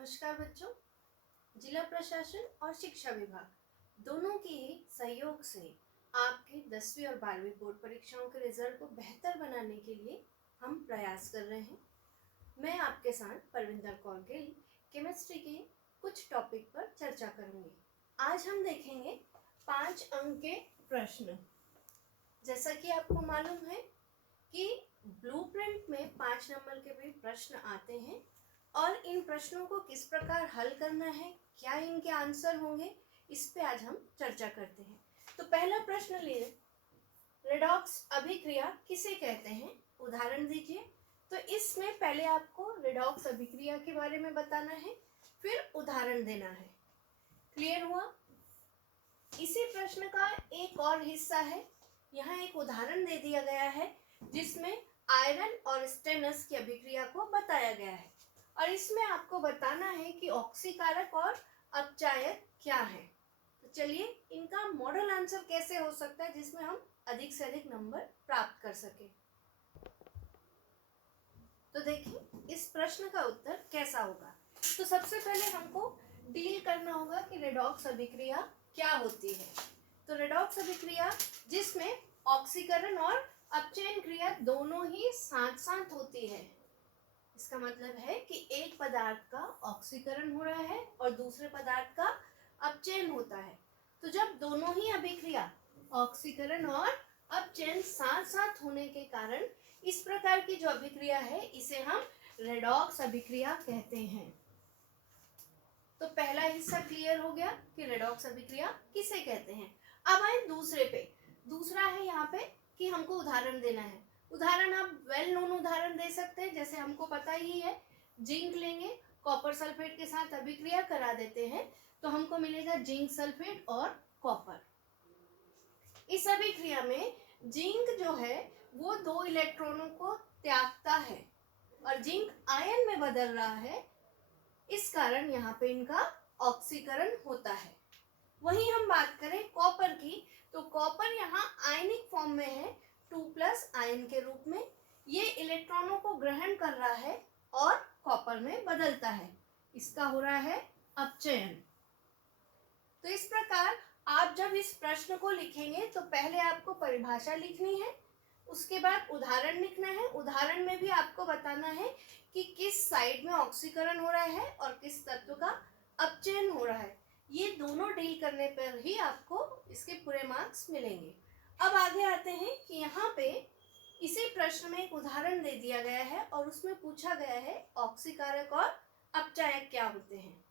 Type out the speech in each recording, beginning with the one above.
नमस्कार बच्चों। जिला प्रशासन और शिक्षा विभाग दोनों के ही सहयोग से आपके 10वीं और 12वीं बोर्ड परीक्षाओं के रिजल्ट को बेहतर बनाने के लिए हम प्रयास कर रहे हैं। मैं आपके साथ परविंदर कौर गिल केमिस्ट्री के कुछ टॉपिक पर चर्चा करूंगी। आज हम देखेंगे 5 अंक के प्रश्न। जैसा कि आपको मालूम है कि ब्लूप्रिंट में 5 नंबर के भी प्रश्न आते हैं और इन प्रश्नों को किस प्रकार हल करना है, क्या इनके आंसर होंगे, इस पे आज हम चर्चा करते हैं। तो पहला प्रश्न लिए, रेडॉक्स अभिक्रिया किसे कहते हैं, उदाहरण दीजिए। तो इसमें पहले आपको रेडॉक्स अभिक्रिया के बारे में बताना है, फिर उदाहरण देना है। क्लियर हुआ? इसी प्रश्न का एक और हिस्सा है। यहाँ एक उदाहरण दे दिया गया है जिसमें आयरन और स्टेनस की अभिक्रिया को बताया गया है और इसमें आपको बताना है कि ऑक्सीकारक और अपचायक क्या है। तो चलिए, इनका मॉडल आंसर कैसे हो सकता है जिसमें हम अधिक से अधिक नंबर प्राप्त कर सके। तो देखिए, इस प्रश्न का उत्तर कैसा होगा। तो सबसे पहले हमको डील करना होगा कि रेडॉक्स अभिक्रिया क्या होती है। तो रेडॉक्स अभिक्रिया जिसमें ऑक्सीकरण और अपचयन क्रिया दोनों ही साथ साथ होती है। इसका मतलब है कि एक पदार्थ का ऑक्सीकरण हो रहा है और दूसरे पदार्थ का अपचयन होता है। तो जब दोनों ही अभिक्रिया ऑक्सीकरण और अपचयन साथ साथ होने के कारण इस प्रकार की जो अभिक्रिया है इसे हम रेडॉक्स अभिक्रिया कहते हैं। तो पहला हिस्सा क्लियर हो गया कि रेडॉक्स अभिक्रिया किसे कहते हैं। अब आए दूसरे पे। दूसरा है यहाँ पे कि हमको उदाहरण देना है। उदाहरण आप वेल नोन उदाहरण दे सकते हैं, जैसे हमको पता ही है, जिंक लेंगे, कॉपर सल्फेट के साथ अभिक्रिया करा देते हैं तो हमको मिलेगा जिंक सल्फेट और कॉपर। इस अभिक्रिया में जिंक जो है वो 2 इलेक्ट्रॉनों को त्यागता है और जिंक आयन में बदल रहा है, इस कारण यहाँ पे इनका ऑक्सीकरण होता है। वहीं हम बात करें कॉपर की, तो कॉपर यहाँ आयनिक फॉर्म में है 2+ आयन के रूप में। ये इलेक्ट्रॉनों को ग्रहण कर रहा है और कॉपर में बदलता है, इसका हो रहा है अपचयन। तो इस प्रकार आप जब इस प्रश्न को लिखेंगे तो पहले आपको परिभाषा लिखनी है, उसके बाद उदाहरण लिखना है। उदाहरण में भी आपको बताना है कि किस साइड में ऑक्सीकरण हो रहा है और किस तत्व का अपचयन हो रहा है। ये दोनों डील करने पर ही आपको इसके पूरे मार्क्स मिलेंगे। अब आगे आते हैं कि यहाँ पे इसी प्रश्न में एक उदाहरण दे दिया गया है और उसमें पूछा गया है ऑक्सीकारक और अपचायक क्या होते हैं।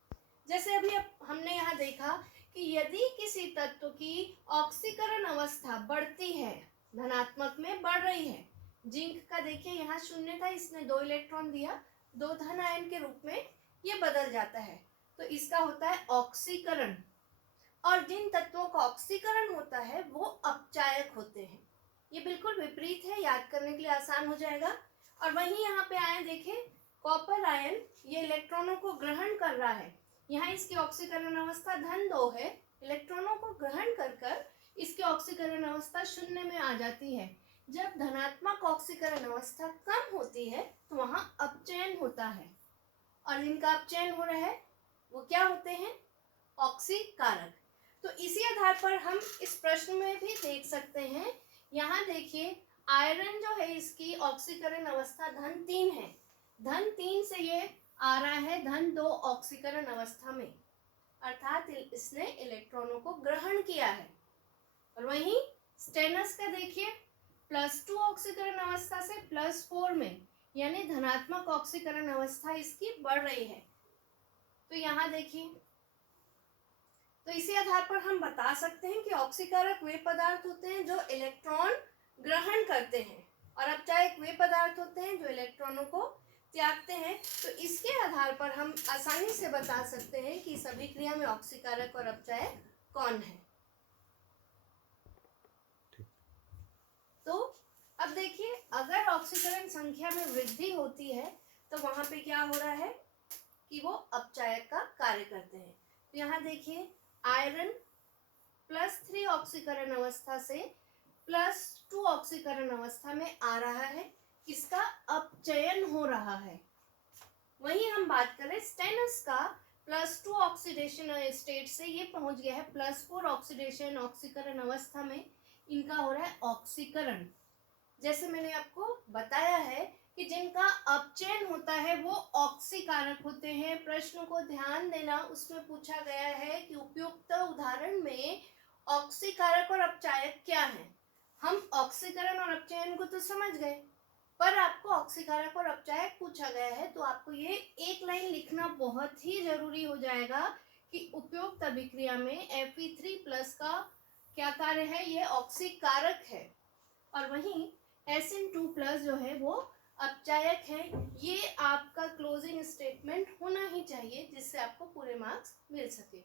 जैसे अभी हमने यहाँ देखा कि यदि किसी तत्व की ऑक्सीकरण अवस्था बढ़ती है, धनात्मक में बढ़ रही है, जिंक का देखिए यहाँ 0 था, इसने 2 इलेक्ट्रॉन दिया, 2 धन आयन के रूप में ये बदल जाता है, तो इसका होता है ऑक्सीकरण। और जिन तत्वों का ऑक्सीकरण होता है वो अपचायक होते हैं। ये बिल्कुल विपरीत है, याद करने के लिए आसान हो जाएगा। और वहीं यहाँ पे आए देखें, कॉपर आयन ये इलेक्ट्रॉनों को ग्रहण कर रहा है, यहाँ इसकी ऑक्सीकरण अवस्था धन 2 है, इलेक्ट्रॉनों को ग्रहण कर कर इसकी ऑक्सीकरण अवस्था 0 में आ जाती है। जब धनात्मक ऑक्सीकरण अवस्था कम होती है तो वहाँ अपचयन होता है और जिनका अपचयन हो रहा है वो क्या होते हैं, ऑक्सीकारक। तो इसी आधार पर हम इस प्रश्न में भी देख सकते हैं, यहाँ देखिए आयरन जो है इसकी ऑक्सीकरण अवस्था धन 3 है, धन 3 से ये आ रहा है धन 2 ऑक्सीकरण अवस्था में, अर्थात इसने इलेक्ट्रॉनों को ग्रहण किया है। और वहीं स्टेनस का देखिए +2 ऑक्सीकरण अवस्था से +4 में, यानी धनात्मक ऑक्सीकरण अवस्था इसकी बढ़ रही है। तो यहाँ देखिए, तो इसी आधार पर हम बता सकते हैं कि ऑक्सीकारक वे पदार्थ होते हैं जो इलेक्ट्रॉन ग्रहण करते हैं और अपचायक वे पदार्थ होते हैं जो इलेक्ट्रॉनों को त्यागते हैं। तो इसके आधार पर हम आसानी से बता सकते हैं कि इस अभिक्रिया में ऑक्सीकारक और अपचायक कौन है। तो अब देखिए, अगर ऑक्सीकरण संख्या में वृद्धि होती है तो वहां पे क्या हो रहा है कि वो अपचायक का कार्य करते हैं। तो यहाँ देखिए आयरन +3 ऑक्सीकरण अवस्था से +2 ऑक्सीकरण अवस्था में आ रहा है, इसका अपचयन हो रहा है। वहीं हम बात करें स्टेनस का, +2 ऑक्सीडेशन स्टेट से ये पहुंच गया है +4 ऑक्सीडेशन ऑक्सीकरण अवस्था में, इनका हो रहा है ऑक्सीकरण। जैसे मैंने आपको बताया है कि जिनका अपचयन होता है वो ऑक्सीकारक होते हैं। प्रश्न को ध्यान देना, उसमें पूछा गया है कि उपयुक्त उदाहरण में ऑक्सीकारक और अपचायक क्या है। हम ऑक्सीकरण और अपचयन को तो समझ गए, पर आपको ऑक्सीकारक और अपचायक पूछा गया है तो आपको ये एक लाइन लिखना बहुत ही जरूरी हो जाएगा कि उपयुक्त अभिक्रिया में Fe3+ का क्या कार्य है, ये ऑक्सीकारक है, और वहीं SN2+ जो है वो अपचायक है। ये आपका क्लोजिंग स्टेटमेंट होना ही चाहिए जिससे आपको पूरे मार्क्स मिल सके।